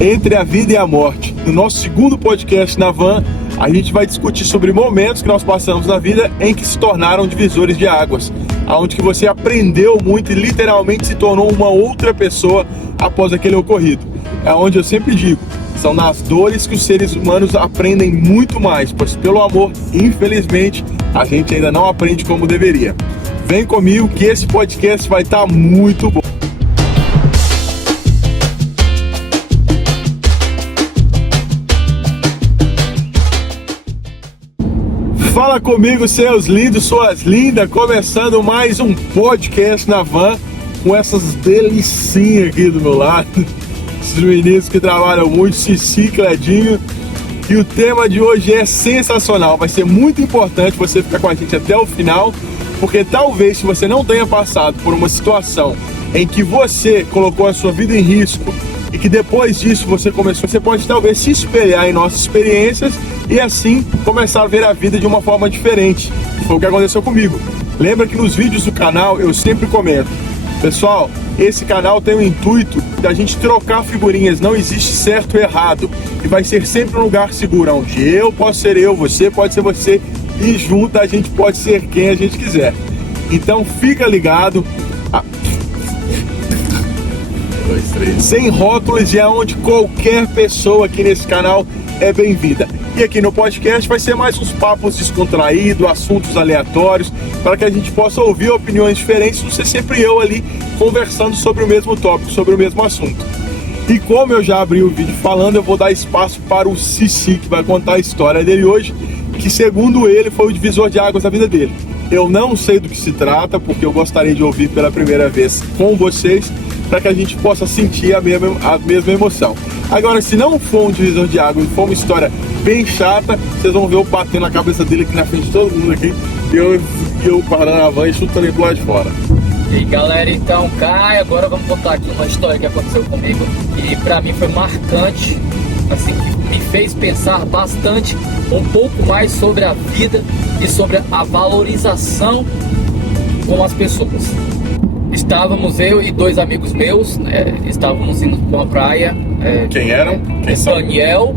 Entre a vida e a morte. No nosso segundo podcast na van, a gente vai discutir sobre momentos que nós passamos na vida em que se tornaram divisores de águas, aonde que você aprendeu muito e literalmente se tornou uma outra pessoa após aquele ocorrido. É onde eu sempre digo, são nas dores que os seres humanos aprendem muito mais, pois pelo amor, infelizmente, a gente ainda não aprende como deveria. Vem comigo que esse podcast vai estar muito bom. Fala comigo, seus lindos, suas lindas, começando mais um podcast na van, com essas delicinhas aqui do meu lado, esses meninos que trabalham muito, Cici, Cledinho, e o tema de hoje é sensacional, vai ser muito importante você ficar com a gente até o final, porque talvez se você não tenha passado por uma situação em que você colocou a sua vida em risco, e que depois disso você pode talvez se espelhar em nossas experiências e assim começar a ver a vida de uma forma diferente. Foi o que aconteceu comigo. Lembra que nos vídeos do canal eu sempre comento, pessoal, esse canal tem o intuito da gente trocar figurinhas, não existe certo ou errado, e vai ser sempre um lugar seguro, onde eu posso ser eu, você pode ser você, e junto a gente pode ser quem a gente quiser. Então fica ligado. Sem rótulos, e aonde qualquer pessoa aqui nesse canal é bem-vinda. E aqui no podcast vai ser mais uns papos descontraídos, assuntos aleatórios, para que a gente possa ouvir opiniões diferentes, não ser sempre eu ali conversando sobre o mesmo tópico, sobre o mesmo assunto. E como eu já abri o vídeo falando, eu vou dar espaço para o Cici, que vai contar a história dele hoje, que segundo ele foi o divisor de águas da vida dele. Eu não sei do que se trata, porque eu gostaria de ouvir pela primeira vez com vocês, para que a gente possa sentir a mesma emoção. Agora, se não for um divisor de água e for uma história bem chata, vocês vão ver eu batendo na cabeça dele aqui na frente de todo mundo aqui, e eu parando na van e chutando ele pro lado de fora. E aí, galera, então, agora vamos contar aqui uma história que aconteceu comigo, que pra mim foi marcante, assim, que me fez pensar bastante, um pouco mais sobre a vida e sobre a valorização com as pessoas. Estávamos eu e dois amigos meus, estávamos indo para uma praia. Quem eram? Quem são? Daniel,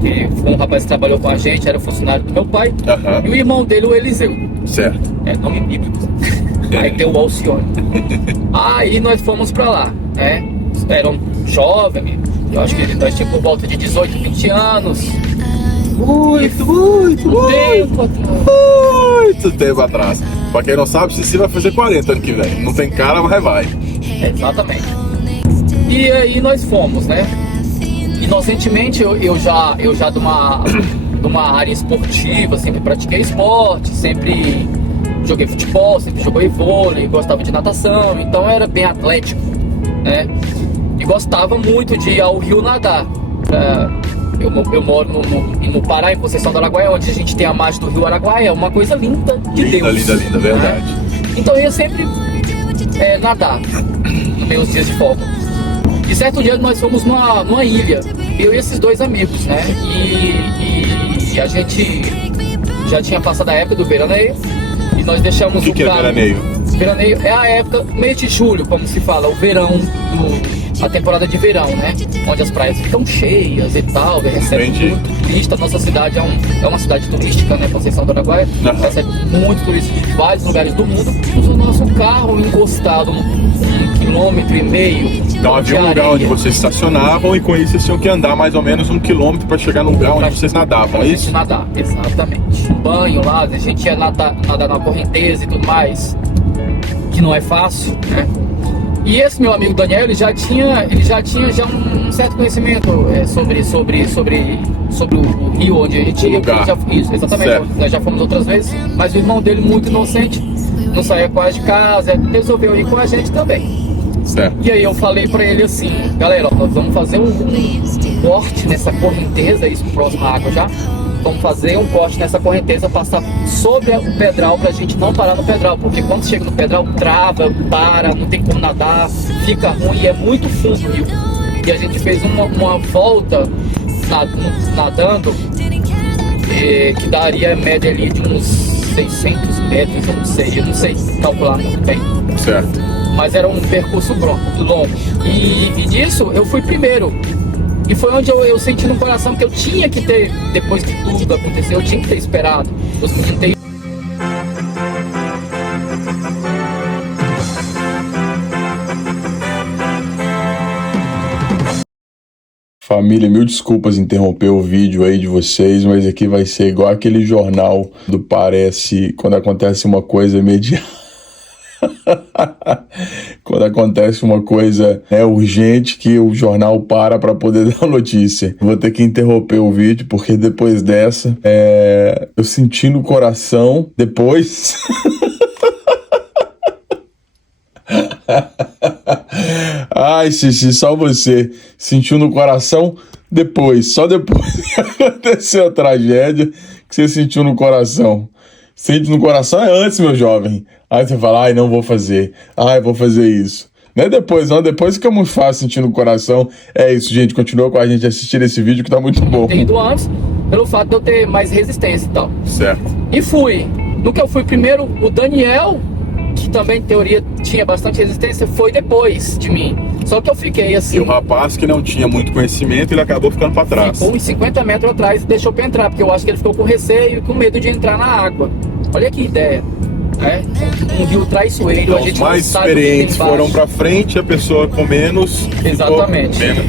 que foi um rapaz que trabalhou com a gente, era funcionário do meu pai, e o irmão dele, o Eliseu. Certo. Nome bíblico. Aí tem o Alcione. Aí nós fomos para lá, né? Eram jovens, eu acho que nós tínhamos por volta de 18, 20 anos. Muito tempo atrás. Pra quem não sabe, Cici vai fazer 40 ano que vem. Não tem cara, mas vai. Exatamente. E aí nós fomos, né? Inocentemente eu já de uma área esportiva, sempre pratiquei esporte, sempre joguei futebol, sempre joguei vôlei, gostava de natação, então era bem atlético, né? E gostava muito de ir ao rio nadar. Eu moro no Pará, em Conceição do Araguaia, onde a gente tem a margem do rio Araguaia, é uma coisa linda de Deus. Linda, verdade. Então eu ia sempre nadar nos meus dias de folga. E certo dia nós fomos numa ilha, eu e esses dois amigos, né? E a gente já tinha passado a época do veraneio, e nós deixamos o que carro. É veraneio? Veraneio é a época, mês de julho, como se fala, o verão a temporada de verão, né? Onde as praias ficam cheias e tal, recebe muito turista. Nossa cidade é uma cidade turística, né? Conceição do Araguaia, recebe muito turista de vários lugares do mundo. O nosso carro encostado 1,5 km. Então havia um lugar onde vocês estacionavam e com isso vocês tinham que andar mais ou menos 1 km para chegar num lugar onde vocês nadavam, é isso? Nadar, exatamente. Um banho lá, a gente ia nadar na correnteza e tudo mais, que não é fácil, né? E esse meu amigo Daniel, ele já tinha já um certo conhecimento sobre o rio onde a gente ia. Isso, exatamente. Certo. Nós já fomos outras vezes, mas o irmão dele, muito inocente, não saía quase de casa, resolveu ir com a gente também. Certo. E aí eu falei pra ele assim, galera, nós vamos fazer um corte nessa correnteza, isso próximo à água já. Vamos fazer um corte nessa correnteza, passar sobre o pedral pra gente não parar no pedral, porque quando chega no pedral trava, para, não tem como nadar, fica ruim e é muito fundo o rio. E a gente fez uma volta nadando que daria a média ali de uns 600 metros, eu não sei calcular muito bem. Certo. Mas era um percurso longo. E disso eu fui primeiro. E foi onde eu senti no coração que eu tinha que ter, depois que tudo aconteceu, eu tinha que ter esperado. Os meninos terem... Família, mil desculpas interromper o vídeo aí de vocês, mas aqui vai ser igual aquele jornal do Parece, quando acontece uma coisa imediata. Quando acontece uma coisa urgente que o jornal para poder dar notícia. Vou ter que interromper o vídeo, porque depois dessa, eu senti no coração, depois... Ai, Xixi, só você sentiu no coração depois, só depois que aconteceu a tragédia que você sentiu no coração. Sente no coração é antes, meu jovem. Aí você fala, ai, não vou fazer, ai, vou fazer isso. Não é depois, não, depois fica muito fácil sentir no coração. É isso, gente, continua com a gente assistindo esse vídeo que tá muito bom. Ter ido antes, pelo fato de eu ter mais resistência e tal. Certo. E fui. No que eu fui primeiro, o Daniel, que também em teoria tinha bastante resistência, foi depois de mim. Só que eu fiquei assim... E o rapaz que não tinha muito conhecimento, ele acabou ficando pra trás. Ficou uns 50 metros atrás e deixou pra entrar, porque eu acho que ele ficou com receio e com medo de entrar na água. Olha que ideia. Um rio traiçoeiro, então, a gente os mais não sabe experientes foram pra frente, a pessoa com menos... Exatamente. Menos.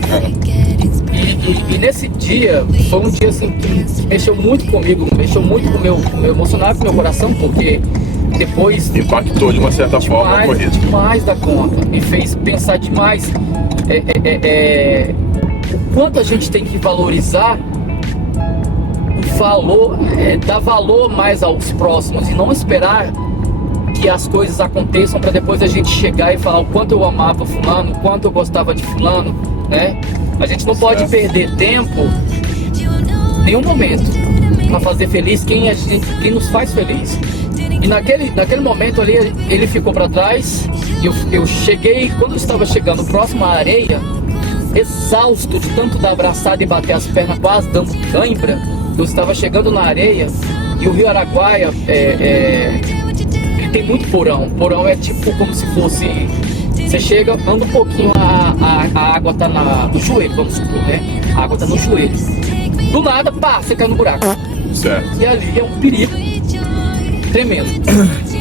E nesse dia, foi um dia assim que mexeu muito comigo, mexeu muito com o meu emocional, com o meu coração, porque depois... Impactou de uma certa forma a corrida. Demais da conta, me fez pensar demais o quanto a gente tem que valorizar o valor, dar valor mais aos próximos e não esperar que as coisas aconteçam para depois a gente chegar e falar o quanto eu amava fulano, o quanto eu gostava de fulano, né? A gente não pode perder tempo, nenhum momento, para fazer feliz quem nos faz feliz. E naquele momento ali, ele ficou para trás, e eu cheguei, quando eu estava chegando próximo à areia, exausto de tanto dar abraçada e bater as pernas, quase dando cãibra, eu estava chegando na areia, e o Rio Araguaia, ele tem muito porão. Porão é tipo como se fosse... Você chega, anda um pouquinho, a água tá no joelho, vamos supor, né? A água tá no joelho. Do nada, pá, você cai no buraco. Certo. E ali é um perigo tremendo.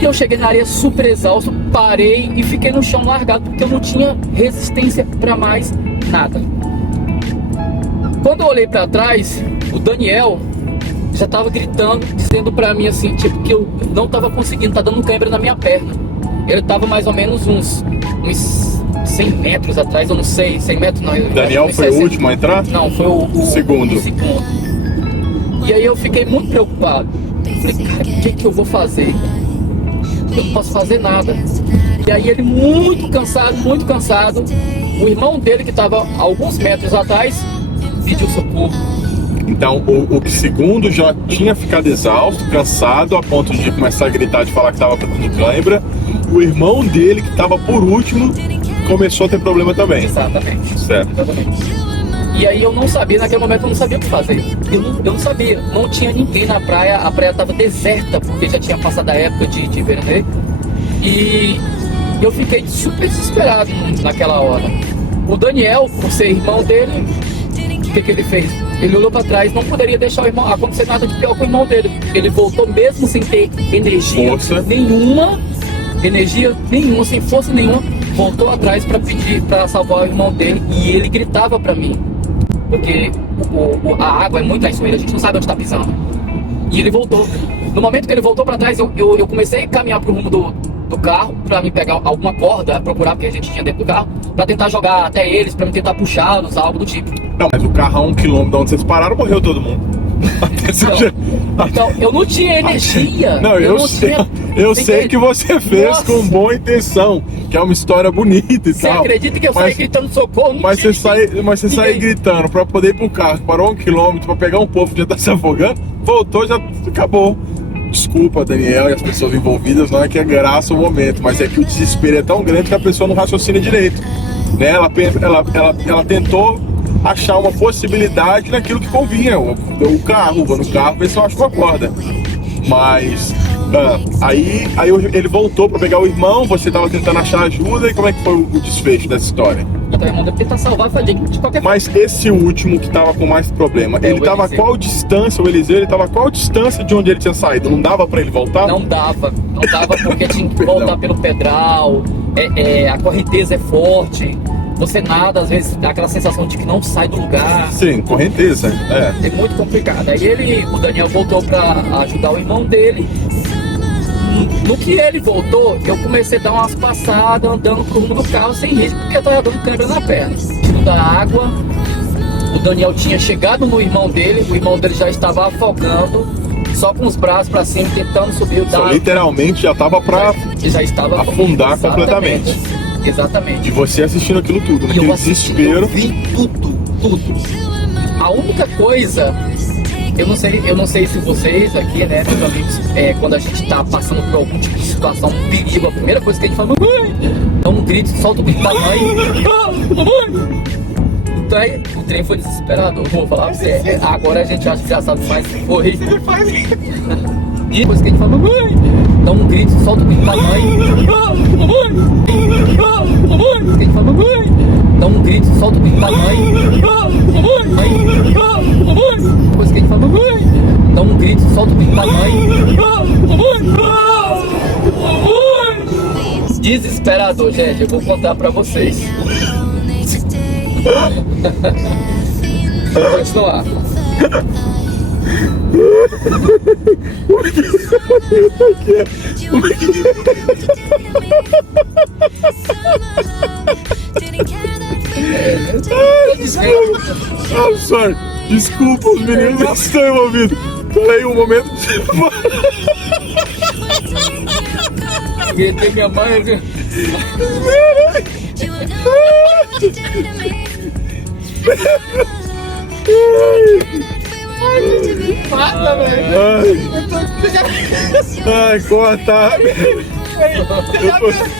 E eu cheguei na areia super exausto, parei e fiquei no chão largado, porque eu não tinha resistência pra mais nada. Quando eu olhei pra trás, o Daniel já tava gritando, dizendo pra mim assim, tipo, que eu não tava conseguindo, tá dando cãibra na minha perna. Ele tava mais ou menos uns 100 metros atrás, eu não sei, 100 metros não. Daniel foi o último a entrar? Não, foi o segundo. E aí eu fiquei muito preocupado. Falei, cara, o que eu vou fazer? Eu não posso fazer nada. E aí ele muito cansado, o irmão dele que estava a alguns metros atrás pediu socorro. Então o segundo já tinha ficado exausto, cansado, a ponto de começar a gritar, de falar que estava dando cãibra. O irmão dele, que estava por último, começou a ter problema também. Exatamente. Certo. Exatamente. E aí eu não sabia, naquele momento eu não sabia o que fazer. Eu não sabia, não tinha ninguém na praia, a praia estava deserta, porque já tinha passado a época de veraneio. E eu fiquei super desesperado naquela hora. O Daniel, por ser irmão dele, o que ele fez? Ele olhou para trás, não poderia deixar o irmão acontecer nada de pior com o irmão dele. Ele voltou mesmo sem ter energia nenhuma, sem força nenhuma, voltou atrás para pedir para salvar o irmão dele, e ele gritava para mim, porque a água é muito traiçoeira, a gente não sabe onde está pisando. E ele voltou. No momento que ele voltou para trás, eu comecei a caminhar pro rumo do carro para me pegar alguma corda, procurar o que a gente tinha dentro do carro, para tentar jogar até eles, para me tentar puxá-los, algo do tipo. Não, mas o carro a 1 quilômetro de onde vocês pararam, morreu todo mundo. Então, eu não tinha energia. Não, eu sei que você fez com boa intenção, que é uma história bonita e Você tal. acredita que eu saí gritando socorro? Mas você saiu gritando pra poder ir pro carro, parou 1 quilômetro pra pegar um povo que já tá se afogando, voltou, já acabou. Desculpa, Daniel, e as pessoas envolvidas, não é que é graça o momento, mas é que o desespero é tão grande que a pessoa não raciocina direito, né? Ela tentou achar uma possibilidade naquilo que convinha, o carro, vou no carro, ver se eu acho uma corda. Mas aí ele voltou para pegar o irmão, você estava tentando achar ajuda, e como é que foi o desfecho dessa história? resgatar o irmão dele, porque ele tá salvado, falei, de qualquer forma. Mas esse último que tava com mais problema, ele tava a Eliseu. qual distância, o Eliseu, ele tava a qual distância de onde ele tinha saído? Não dava pra ele voltar? Não dava porque tinha que Perdão. voltar pelo pedral, a correnteza é forte, você nada, às vezes dá aquela sensação de que não sai do lugar. Sim, correnteza, É muito complicado. Aí o Daniel voltou pra ajudar o irmão dele. No que ele voltou, eu comecei a dar umas passadas, andando pro rumo do carro sem risco, porque eu tava dando câimbra na perna. Tiro da água, o Daniel tinha chegado no irmão dele, o irmão dele já estava afogando, só com os braços pra cima, tentando subir o Só da literalmente já tava pra já estava afundar completamente. Exatamente. de você assistindo aquilo tudo, E naquele eu assisti, desespero. eu vi tudo. A única coisa, eu não sei se vocês aqui, né, meus amigos, quando a gente tá passando por algum tipo de situação, um perigo, a primeira coisa que a gente fala, mamãe, dá um grito, solta o grito da mãe, mamãe. Então aí, o trem foi desesperador, vou falar pra você. Agora a gente acha engraçado, mas foi. E depois que a gente fala, mamãe, dá um grito, solta o grito da mãe, mamãe. Depois que a gente fala, mamãe, dá um grito, solta o grito da mãe, mamãe. Depois que a gente fala, mamãe, dá um grito, solta o grito da mãe, mamãe. Desesperador, gente, eu vou contar pra vocês. Vou continuar. I'm sorry. Desculpa, os meninos não estão envolvidos. Peraí, um momento. Gritei minha mãe, viu? Mata, velho. Ai, corta.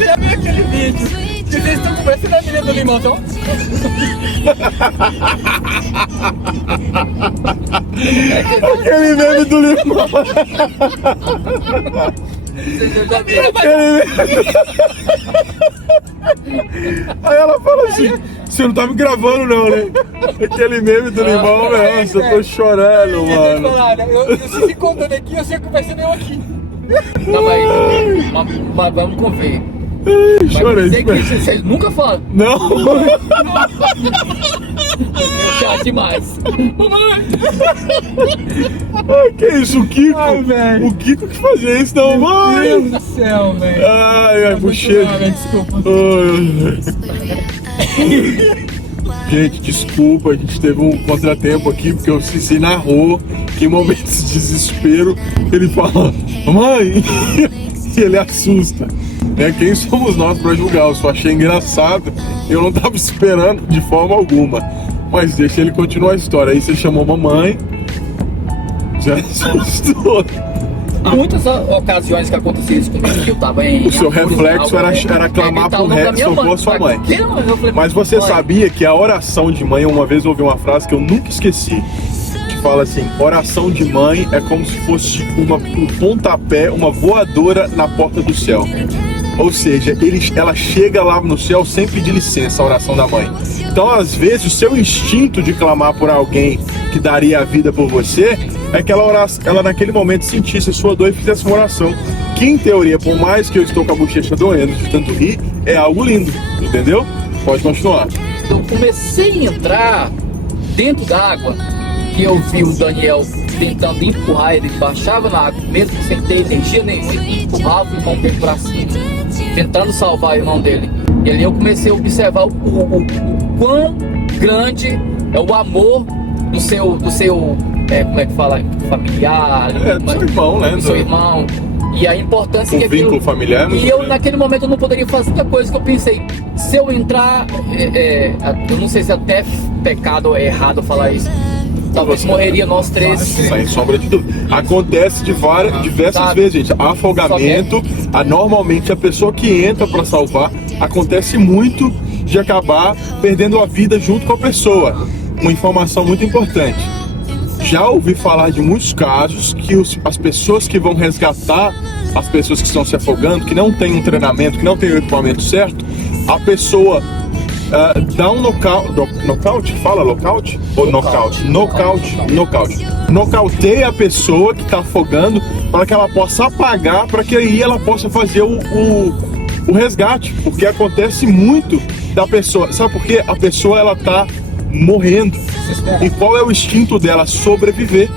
Já viu aquele vídeo que vocês estão conversando a menina do limão, então? Aquele meme do limão. Aí ela fala assim: você não tá me gravando, não, né? Aquele meme do limão, nossa, eu tô chorando, mano. Eu se contando aqui, eu sei conversando eu aqui. Não, mas vamos conver. Chorei. Vocês nunca falam. Não. Chato demais. Ai, que isso, o Kiko? Ai, velho. O Kiko que fazia isso, não, mãe. Meu Deus do céu, velho. Ai, bochecha. Desculpa. Gente, desculpa, a gente teve um contratempo aqui, porque o Cici narrou que em momentos de desespero ele fala, mãe, e ele assusta. Quem somos nós para julgar? Eu só achei engraçado, eu não tava esperando de forma alguma. Mas deixa ele continuar a história. Aí você chamou mamãe, já assustou. Há muitas ocasiões que aconteceu isso comigo, que eu tava em... O seu reflexo era clamar pro resto, socorro a sua mãe. Mas você sabia que a oração de mãe, uma vez eu ouvi uma frase que eu nunca esqueci, que fala assim, oração de mãe é como se fosse um pontapé, uma voadora na porta do céu. Ou seja, ela chega lá no céu sem pedir licença, a oração da mãe. Então, às vezes, o seu instinto de clamar por alguém que daria a vida por você, é que ela naquele momento sentisse a sua dor e fizesse uma oração. Que, em teoria, por mais que eu estou com a bochecha doendo de tanto rir, é algo lindo, entendeu? Pode continuar. Eu comecei a entrar dentro da água, que eu vi o Daniel tentando empurrar, ele baixava na água, mesmo sem ter energia nenhuma, e empurrava o irmão dele pra cima, tentando salvar o irmão dele. E ali eu comecei a observar o quão grande é o amor do seu como é que fala? Familiar, Do seu irmão, né? Do seu irmão. E a importância O vínculo familiar é muito E eu, grande. naquele momento, eu não poderia fazer outra coisa, que eu pensei, se eu entrar, eu não sei se é até pecado ou é errado falar isso, talvez morreria nós três. Sem sombra de dúvida. Acontece diversas Sabe? vezes, gente. Afogamento, normalmente a pessoa que entra para salvar, acontece muito de acabar perdendo a vida junto com a pessoa. Uma informação muito importante. Já ouvi falar de muitos casos que as pessoas que vão resgatar as pessoas que estão se afogando, que não tem um treinamento, que não tem o equipamento certo, a pessoa dá um nocaute, fala lockout? Ou nocaute? Nocaute. Nocauteia a pessoa que está afogando para que ela possa apagar, para que aí ela possa fazer o resgate, porque acontece muito da pessoa, sabe por quê? A pessoa ela tá morrendo, e qual é o instinto dela? Sobreviver.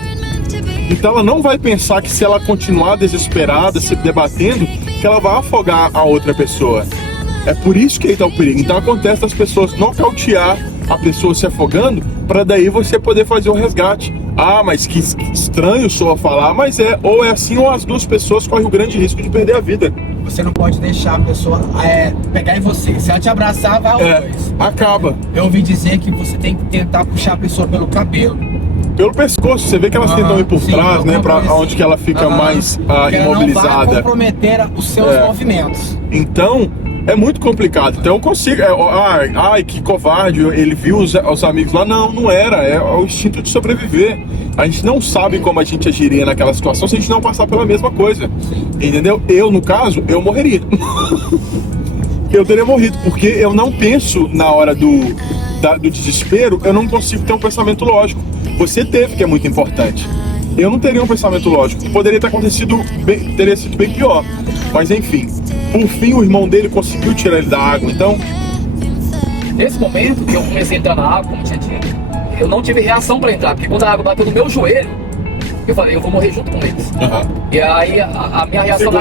Então ela não vai pensar que se ela continuar desesperada, se debatendo, que ela vai afogar a outra pessoa. É por isso que aí tá o perigo. Então acontece das pessoas nocautear a pessoa se afogando, para daí você poder fazer o resgate. Ah, mas que estranho soa falar, mas ou é assim, ou as duas pessoas correm o grande risco de perder a vida. Você não pode deixar a pessoa pegar em você. Se ela te abraçar, vai aos dois. Acaba. Eu ouvi dizer que você tem que tentar puxar a pessoa pelo cabelo. Pelo pescoço, você vê que elas tentam ir por trás, né, para onde que ela fica mais imobilizada. Ela não vai comprometer os seus movimentos. Então, é muito complicado. Então eu consigo. Ai, que covarde, ele viu os amigos lá. Não era. É o instinto de sobreviver. A gente não sabe como a gente agiria naquela situação se a gente não passar pela mesma coisa. Entendeu? Eu, no caso, eu morreria. Eu teria morrido, porque eu não penso na hora do desespero, eu não consigo ter um pensamento lógico. Você teve, que é muito importante. Eu não teria um pensamento lógico. Poderia ter acontecido bem, teria sido bem pior. Mas enfim, por fim o irmão dele conseguiu tirar ele da água. Então, nesse momento que eu comecei a entrar na água, como tinha dito, eu não tive reação para entrar, porque quando a água bateu no meu joelho, eu falei, eu vou morrer junto com eles. E aí a minha reação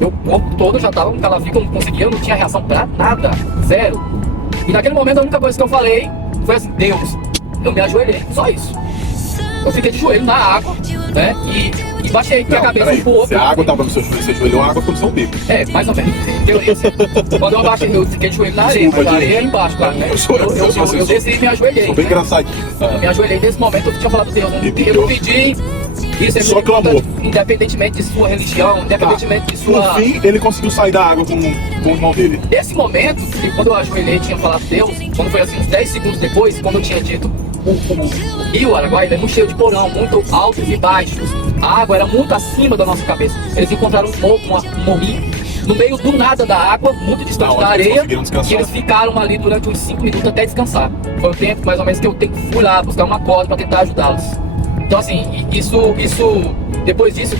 meu corpo todo já tava com calafrio, eu não conseguia, eu não tinha reação pra nada, zero. E naquele momento a única coisa que eu falei foi assim, Deus, eu me ajoelhei, só isso. Eu fiquei de joelho na água, né? E baixei a cabeça um pouco. Se a água tava no seu joelho, você ajoelhou, a água ficou no seu umbigo. Mais ou menos. Quando eu baixei, eu fiquei de joelho na areia, mas a areia é embaixo, claro, né? Eu desci e me ajoelhei. Sou bem engraçadinho. Me ajoelhei nesse momento, eu tinha falado Deus, eu pedi. Isso só clamou. Independentemente de sua religião, independentemente de sua... Por fim, ele conseguiu sair da água com o irmão dele. Nesse momento, quando eu ajoelhei e tinha falado Deus, quando foi assim uns 10 segundos depois, quando eu tinha dito o rio Araguaia é muito cheio de porão, muito altos e baixos. A água era muito acima da nossa cabeça. Eles encontraram um morrinho no meio do nada da água, muito distante da areia, e eles ficaram ali durante uns 5 minutos até descansar. Foi o tempo mais ou menos que eu fui lá buscar uma corda para tentar ajudá-los. Então assim, depois disso,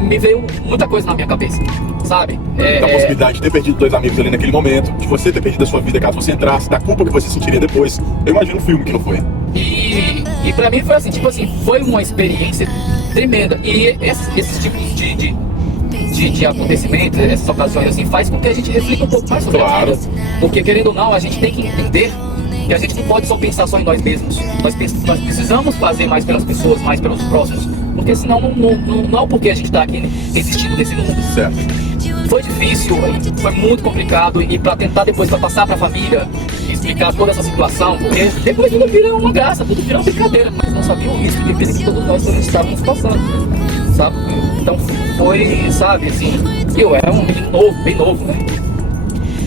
me veio muita coisa na minha cabeça, sabe? Da possibilidade de ter perdido 2 amigos ali naquele momento, de você ter perdido a sua vida caso você entrasse, da culpa que você sentiria depois. Eu imagino um filme que não foi. E pra mim foi assim, foi uma experiência tremenda. E esses tipos de acontecimentos, essas ocasiões assim, faz com que a gente reflita um pouco mais sobre a vida. Porque querendo ou não, a gente tem que entender que a gente não pode só pensar só em nós mesmos. Nós precisamos fazer mais pelas pessoas, mais pelos próximos. Porque senão não é o porquê a gente tá aqui existindo nesse mundo. Certo. Foi difícil, foi muito complicado, e para tentar depois passar para a família, explicar toda essa situação, porque depois tudo vira uma graça, tudo vira uma brincadeira, mas não sabia o risco de vida que todos nós estávamos passando, sabe? Então foi, sabe, assim, eu era um menino novo, bem novo, né?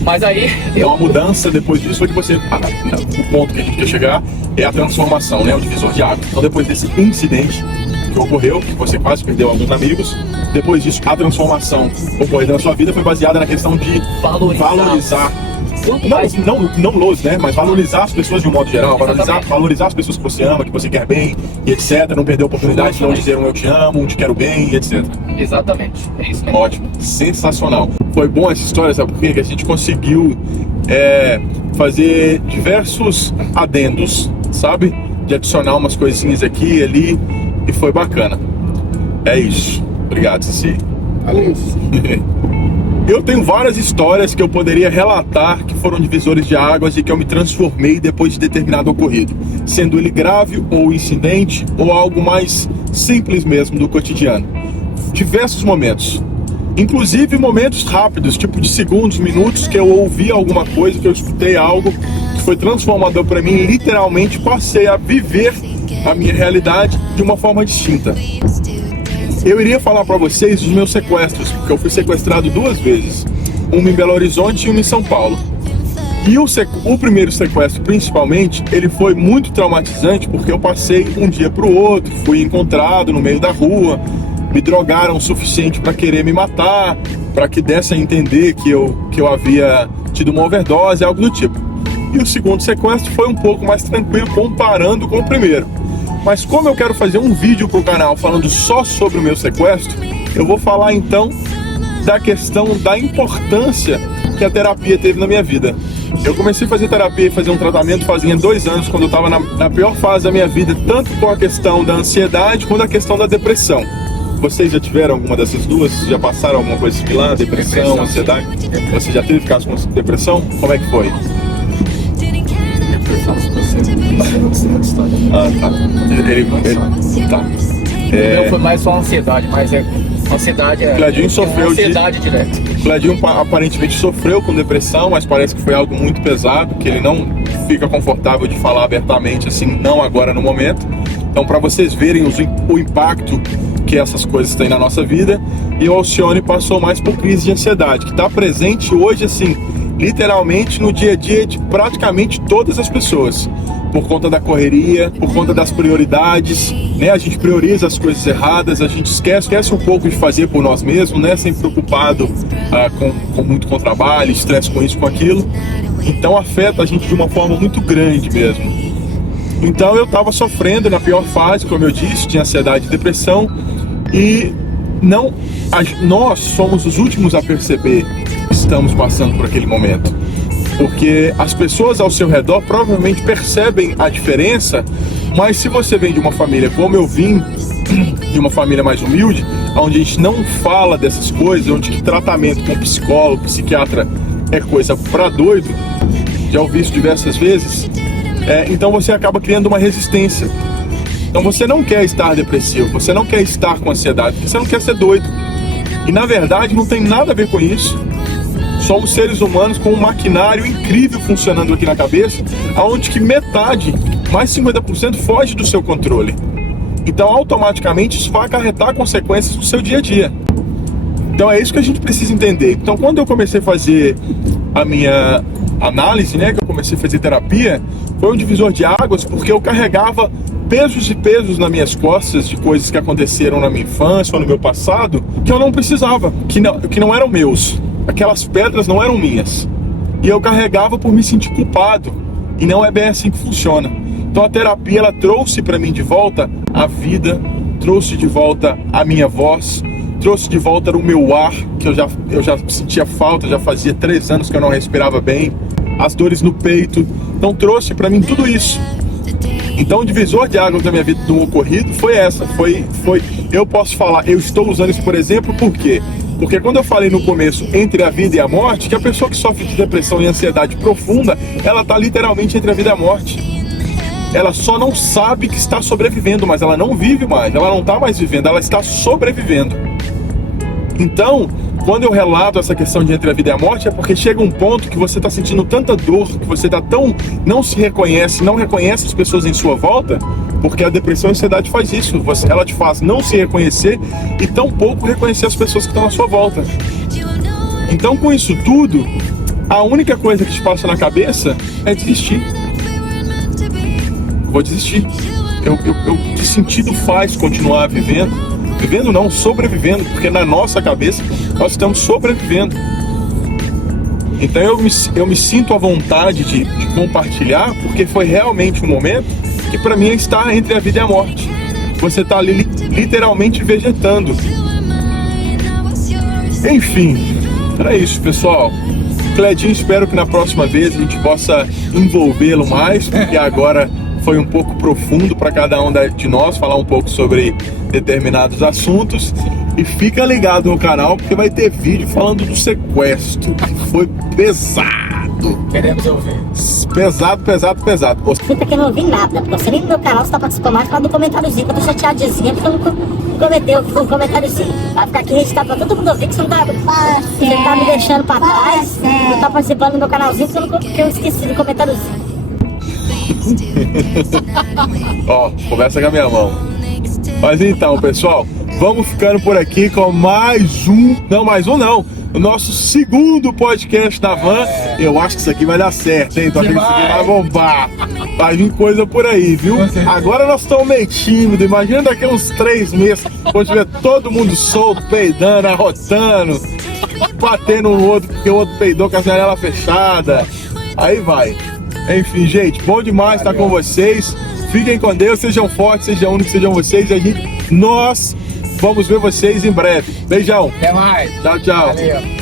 Mas aí... Então a mudança depois disso foi que você... o ponto que a gente quer chegar é a transformação, né? O divisor de água. Então depois desse incidente que ocorreu, que você quase perdeu alguns amigos, depois disso a transformação ocorrida na sua vida foi baseada na questão de valorizar. Não los, né? Mas valorizar as pessoas de um modo geral, valorizar as pessoas que você ama, que você quer bem, e etc. Não perder a oportunidade de não dizer um eu te amo, um te quero bem, e etc. Exatamente, é isso mesmo. Ótimo, sensacional. Foi bom essa história, sabe por quê? Que a gente conseguiu fazer diversos adendos, sabe? De adicionar umas coisinhas aqui e ali, e foi bacana. É isso. Obrigado, Cici. Valeu. Eu tenho várias histórias que eu poderia relatar que foram divisores de águas e que eu me transformei depois de determinado ocorrido, sendo ele grave ou incidente ou algo mais simples mesmo do cotidiano. Diversos momentos, inclusive momentos rápidos, tipo de segundos, minutos, que eu ouvi alguma coisa, que eu escutei algo que foi transformador para mim. Literalmente passei a viver a minha realidade de uma forma distinta. Eu iria falar para vocês dos meus sequestros, porque eu fui sequestrado 2 vezes, uma em Belo Horizonte e uma em São Paulo. E o primeiro sequestro, principalmente, ele foi muito traumatizante, porque eu passei um dia para o outro, fui encontrado no meio da rua, me drogaram o suficiente para querer me matar, para que desse a entender que eu havia tido uma overdose, algo do tipo. E o segundo sequestro foi um pouco mais tranquilo comparando com o primeiro. Mas como eu quero fazer um vídeo pro canal falando só sobre o meu sequestro, eu vou falar então da questão da importância que a terapia teve na minha vida. Eu comecei a fazer terapia e fazer um tratamento fazia 2 anos, quando eu estava na pior fase da minha vida, tanto com a questão da ansiedade quanto a questão da depressão. Vocês já tiveram alguma dessas duas? Já passaram alguma coisa similar? Depressão, ansiedade? Você já teve caso com depressão? Como é que foi? Ah, tá. Tá. Não foi mais só ansiedade, mas ansiedade é. Cledinho sofreu ansiedade direta. Cledinho aparentemente sofreu com depressão, mas parece que foi algo muito pesado, que ele não fica confortável de falar abertamente assim, não agora no momento. Então, para vocês verem o impacto que essas coisas têm na nossa vida, e o Alcione passou mais por crise de ansiedade, que está presente hoje, assim, literalmente no dia a dia de praticamente todas as pessoas, por conta da correria, por conta das prioridades, né? A gente prioriza as coisas erradas, a gente esquece um pouco de fazer por nós mesmos, né? Sempre preocupado muito com o trabalho, estresse com isso, com aquilo. Então afeta a gente de uma forma muito grande mesmo. Então eu estava sofrendo na pior fase, como eu disse, de ansiedade e depressão, e nós somos os últimos a perceber que estamos passando por aquele momento. Porque as pessoas ao seu redor provavelmente percebem a diferença, mas se você vem de uma família como eu vim, de uma família mais humilde, onde a gente não fala dessas coisas, onde tratamento com psicólogo, psiquiatra é coisa pra doido, já ouvi isso diversas vezes, então você acaba criando uma resistência. Então você não quer estar depressivo, você não quer estar com ansiedade, porque você não quer ser doido. E na verdade não tem nada a ver com isso. Somos seres humanos com um maquinário incrível funcionando aqui na cabeça, aonde que metade, mais 50%, foge do seu controle. Então automaticamente isso vai acarretar consequências no seu dia a dia. Então é isso que a gente precisa entender. Então quando eu comecei a fazer a minha análise, né, que eu comecei a fazer terapia, foi um divisor de águas, porque eu carregava pesos e pesos nas minhas costas de coisas que aconteceram na minha infância ou no meu passado, que eu não precisava, que não eram meus. Aquelas pedras não eram minhas. E eu carregava por me sentir culpado. E não é bem assim que funciona. Então a terapia, ela trouxe para mim de volta a vida, trouxe de volta a minha voz, trouxe de volta o meu ar, que eu já sentia falta, já fazia 3 anos que eu não respirava bem, as dores no peito. Então trouxe para mim tudo isso. Então o divisor de águas da minha vida do ocorrido foi essa. Eu posso falar, eu estou usando isso, por exemplo, por quê? Porque quando eu falei no começo entre a vida e a morte, que a pessoa que sofre de depressão e ansiedade profunda, ela está literalmente entre a vida e a morte. Ela só não sabe que está sobrevivendo, mas ela não vive mais, ela não está mais vivendo, ela está sobrevivendo. Então, quando eu relato essa questão de entre a vida e a morte, é porque chega um ponto que você está sentindo tanta dor, que você está não se reconhece, não reconhece as pessoas em sua volta, porque a depressão e a ansiedade faz isso, ela te faz não se reconhecer e tampouco reconhecer as pessoas que estão à sua volta. Então, com isso tudo, a única coisa que te passa na cabeça é desistir. Vou desistir. Que sentido faz continuar vivendo? Vivendo não, sobrevivendo, porque na nossa cabeça nós estamos sobrevivendo. Então eu me sinto à vontade de compartilhar, porque foi realmente um momento que para mim está entre a vida e a morte. Você está ali literalmente vegetando. Enfim, era isso, pessoal. Cledinho, espero que na próxima vez a gente possa envolvê-lo mais, porque agora foi um pouco profundo para cada um de nós, falar um pouco sobre determinados assuntos. E fica ligado no canal, porque vai ter vídeo falando do sequestro, que foi pesado. Queremos ouvir. Pesado. Porque eu não ouvi nada, porque você nem no meu canal você participou mais para do comentáriozinho, que eu tô chateadinha, porque eu não cometeu, que foi um comentáriozinho. Vai ficar aqui registrado pra todo mundo ouvir que você não tá, você tá me deixando pra trás, não tá participando do meu canalzinho, porque eu esqueci do comentáriozinho. Ó, conversa com a minha mão. Mas então, pessoal, vamos ficando por aqui com mais um. O nosso segundo podcast da van. Eu acho que isso aqui vai dar certo, hein? Tô achando que isso aqui vai bombar. Vai vir coisa por aí, viu? Agora nós estamos meio tímidos. Imagina daqui a uns 3 meses, quando tiver todo mundo solto, peidando, arrotando. bater no outro porque o outro peidou com a janela fechada. Aí vai. Enfim, gente, bom demais estar com vocês. Fiquem com Deus, sejam fortes, sejam únicos, sejam vocês. Nós vamos ver vocês em breve. Beijão. Até mais. Tchau, tchau. Valeu.